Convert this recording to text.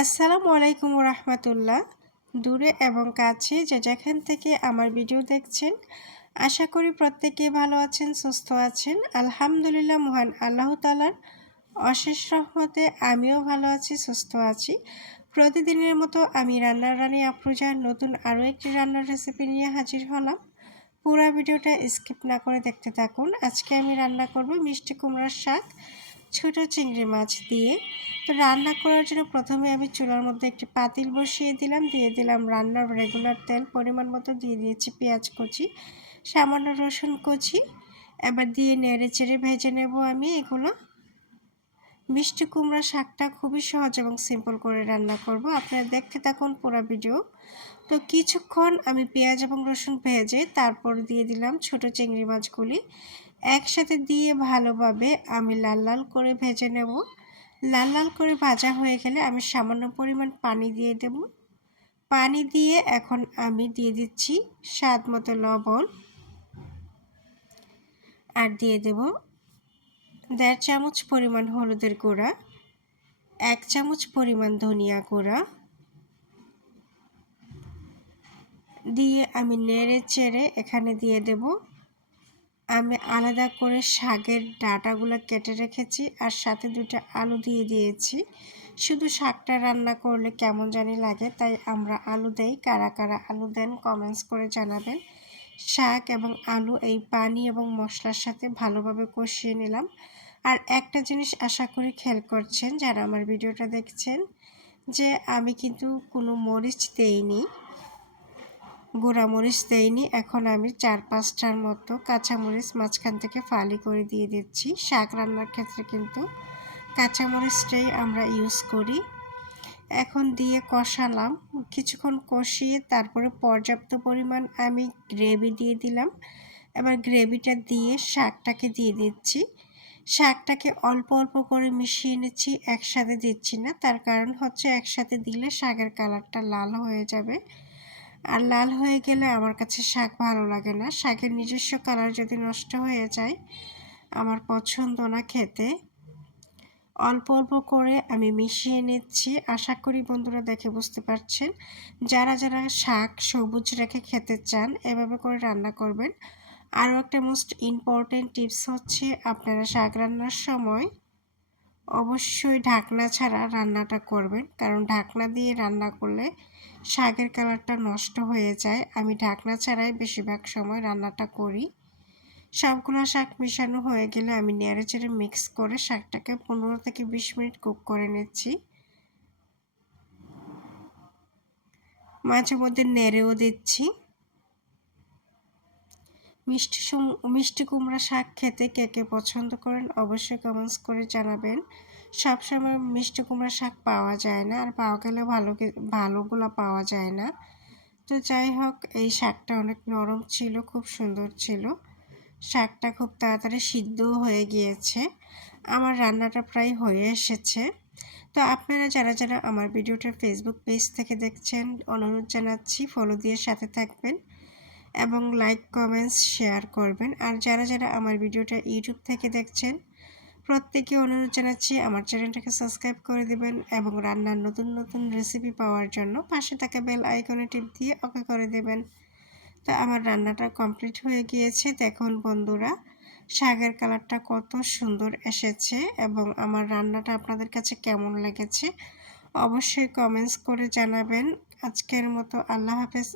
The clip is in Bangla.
আসসালামু আলাইকুম রহমতুল্লাহ দূরে এবং কাছে যে যেখান থেকে আমার ভিডিও দেখছেন, আশা করি প্রত্যেকে ভালো আছেন, সুস্থ আছেন। আলহামদুলিল্লাহ, মহান আল্লাহ তালার অশেষ রহমতে আমিও ভালো আছি, সুস্থ আছি। প্রতিদিনের মতো আমি রান্নার রানী আফরুজার নতুন আরও একটি রান্নার রেসিপি নিয়ে হাজির হলাম। পুরো ভিডিওটা স্কিপ না করে দেখতে থাকুন। আজকে আমি রান্না করব মিষ্টি কুমড়ার শাক। ছোট চিংড়ি মাছ দিয়ে। তো রান্না করার জন্য প্রথমে আমি চুলার মধ্যে একটি পাতিল বসিয়ে দিলাম, দিয়ে দিলাম রান্নার রেগুলার তেল পরিমাণ মতো, দিয়ে দিয়েছি পেঁয়াজ কুচি, সামান্য রসুন কুচি। এবার দিয়ে নেড়ে চেড়ে ভেজে নেব আমি এগুলো। মিষ্টি কুমড়া শাকটা খুবই সহজ এবং সিম্পল করে রান্না করব। আপনারা দেখতে থাকুন পুরো ভিডিও তো কিছুক্ষণ আমি পেঁয়াজ এবং রসুন ভেজে তারপর দিয়ে দিলাম ছোট চিংড়ি মাছগুলি। একসাথে দিয়ে ভালোভাবে আমি লাল লাল করে ভেজে নেব। লাল লাল করে ভাজা হয়ে গেলে আমি সামান্য পরিমাণ পানি দিয়ে দেব। পানি দিয়ে এখন আমি দিয়ে দিচ্ছি স্বাদ মতো লবণ। আর দিয়ে দেব দেড় চামচ পরিমাণ হলুদের গুঁড়া, এক চামচ পরিমাণ ধনিয়া গুঁড়া। দিয়ে আমি নেড়ে চেড়ে এখানে দিয়ে দেব। আমি আলাদা করে শাকের ডাটাগুলো কেটে রেখেছি আর সাথে দুটো আলু দিয়ে দিয়েছি। শুধু শাকটা রান্না করলে কেমন জানি লাগে, তাই আমরা আলু দেই। কারা কারা আলু দেন কমেন্টস করে জানাবেন। শাক এবং আলু এই পানি এবং মশলার সাথে ভালোভাবে কষিয়ে নিলাম। আর একটা জিনিস আশা করি খেয়াল করছেন, যারা আমার ভিডিওটা দেখছেন, যে আমি কিন্তু কোনো মরিচ দেইনি। মরিচ দেইনি, এখন আমি চার পাঁচটার মতো কাঁচামরিচ মাঝখান থেকে ফালি করে দিয়ে দিচ্ছি। শাক রান্নার ক্ষেত্রে কিন্তু কাঁচামরিচটাই আমরা ইউজ করি। এখন দিয়ে কষালাম, কিছুক্ষণ কষিয়ে তারপরে পর্যাপ্ত পরিমাণ আমি গ্রেভি দিয়ে দিলাম। এবার গ্রেভিটা দিয়ে শাকটাকে দিয়ে দিচ্ছি। শাকটাকে অল্প অল্প করে মিশিয়ে নিচ্ছি, একসাথে দিচ্ছি না, তার কারণ হচ্ছে একসাথে দিলে শাকের কালারটা লাল হয়ে যাবে। আর লাল হয়ে গেলে আমার কাছে শাক ভালো লাগে না। শাকের নিজস্ব কালার যদি নষ্ট হয়ে যায় আমার পছন্দ না খেতে। অল্প অল্প করে আমি মিশিয়ে নিচ্ছি। আশা করি বন্ধুরা দেখে বুঝতে পারছেন। যারা যারা শাক সবুজ রেখে খেতে চান, এভাবে করে রান্না করবেন। আরও একটা মোস্ট ইম্পর্টেন্ট টিপস হচ্ছে আপনারা শাক রান্নার সময় অবশ্যই ঢাকনা ছাড়া রান্নাটা করবেন। কারণ ঢাকনা দিয়ে রান্না করলে শাকের কালারটা নষ্ট হয়ে যায়। আমি ঢাকনা ছাড়াই বেশিরভাগ সময় রান্নাটা করি। সবগুলো শাক মিশানো হয়ে গেলে আমি নেড়ে চেড়ে মিক্স করে শাকটাকে পনেরো থেকে বিশ মিনিট কুক করে নিচ্ছি। মাঝে মধ্যে নেড়েও দিচ্ছি। মিষ্টি মিষ্টি কুমড়া শাক খেতে কে কে পছন্দ করেন অবশ্যই কমেন্টস করে জানাবেন। সবসময় মিষ্টি কুমড়া শাক পাওয়া যায় না, আর পাওয়া গেলে ভালো ভালোগুলো পাওয়া যায় না। তো যাই হোক, এই শাকটা অনেক নরম ছিল, খুব সুন্দর ছিল। শাকটা খুব তাড়াতাড়ি সিদ্ধও হয়ে গিয়েছে। আমার রান্নাটা প্রায় হয়ে এসেছে। তো আপনারা যারা যারা আমার ভিডিওটা ফেসবুক পেজ থেকে দেখছেন, অনুরোধ জানাচ্ছি ফলো দিয়ে সাথে থাকবেন। এবং লাইক কমেন্টস শেয়ার করবেন। আর যারা যারা আমার ভিডিওটা ইউটিউব থেকে দেখছেন প্রত্যেকে অনুরোধ জানাচ্ছি আমার চ্যানেলটাকে সাবস্ক্রাইব করে দেবেন এবং রান্নার নতুন নতুন রেসিপি পাওয়ার জন্য পাশে থাকা বেল আইকনে টিপ দিয়ে ওকে করে দেবেন। তো আমার রান্নাটা কমপ্লিট হয়ে গিয়েছে। দেখুন বন্ধুরা, শাকের কালারটা কত সুন্দর এসেছে এবং আমার রান্নাটা আপনাদের কাছে কেমন লেগেছে অবশ্যই কমেন্টস করে জানাবেন। আজকের মতো আল্লাহ হাফেজ।